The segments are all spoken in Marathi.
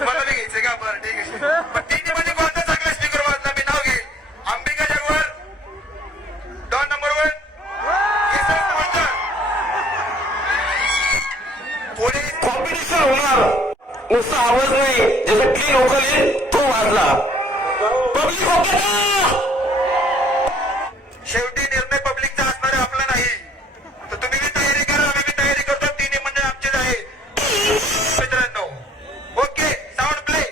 तुम्हाला बी घ्यायचं का? बरं ठीक आहे. पण तिन्ही मध्ये कोणता चांगला स्पीकर वाजला? मी नाव घेईल. अंबिका जगवर, डॉन नंबर 1, केसर मास्टर. पुढे कॉम्पिटिशन होणार, नुसता आवाज नाही, ज्याचा क्लीन व्होकल येईल तो वाजला. पब्लिक ओके का? शेवटी निर्णय पब्लिकचा असणार आहे, आपला नाही. तर तुम्ही बी तयारी करा, आम्ही बी तयारी करतो. तिन्ही म्हणजे आमचेच आहे मित्रांनो. Okay, sound play.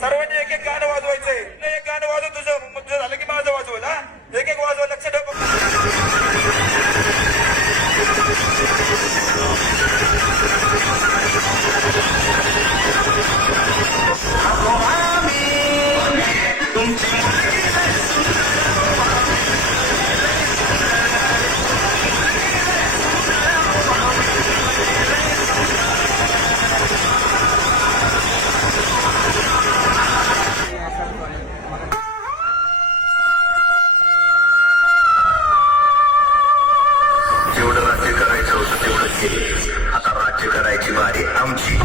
सर्वांनी एक एक गाणं वाजवायचंय. एक गाणं वाजव तुझं, मग तुझं झालं की माझं वाजवल. हा, एक एक वाजवा, लक्ष ठेव. जेवढं राज्य करायचं होतं तेवढं केलं. आता राज्य करायची बारी आमची.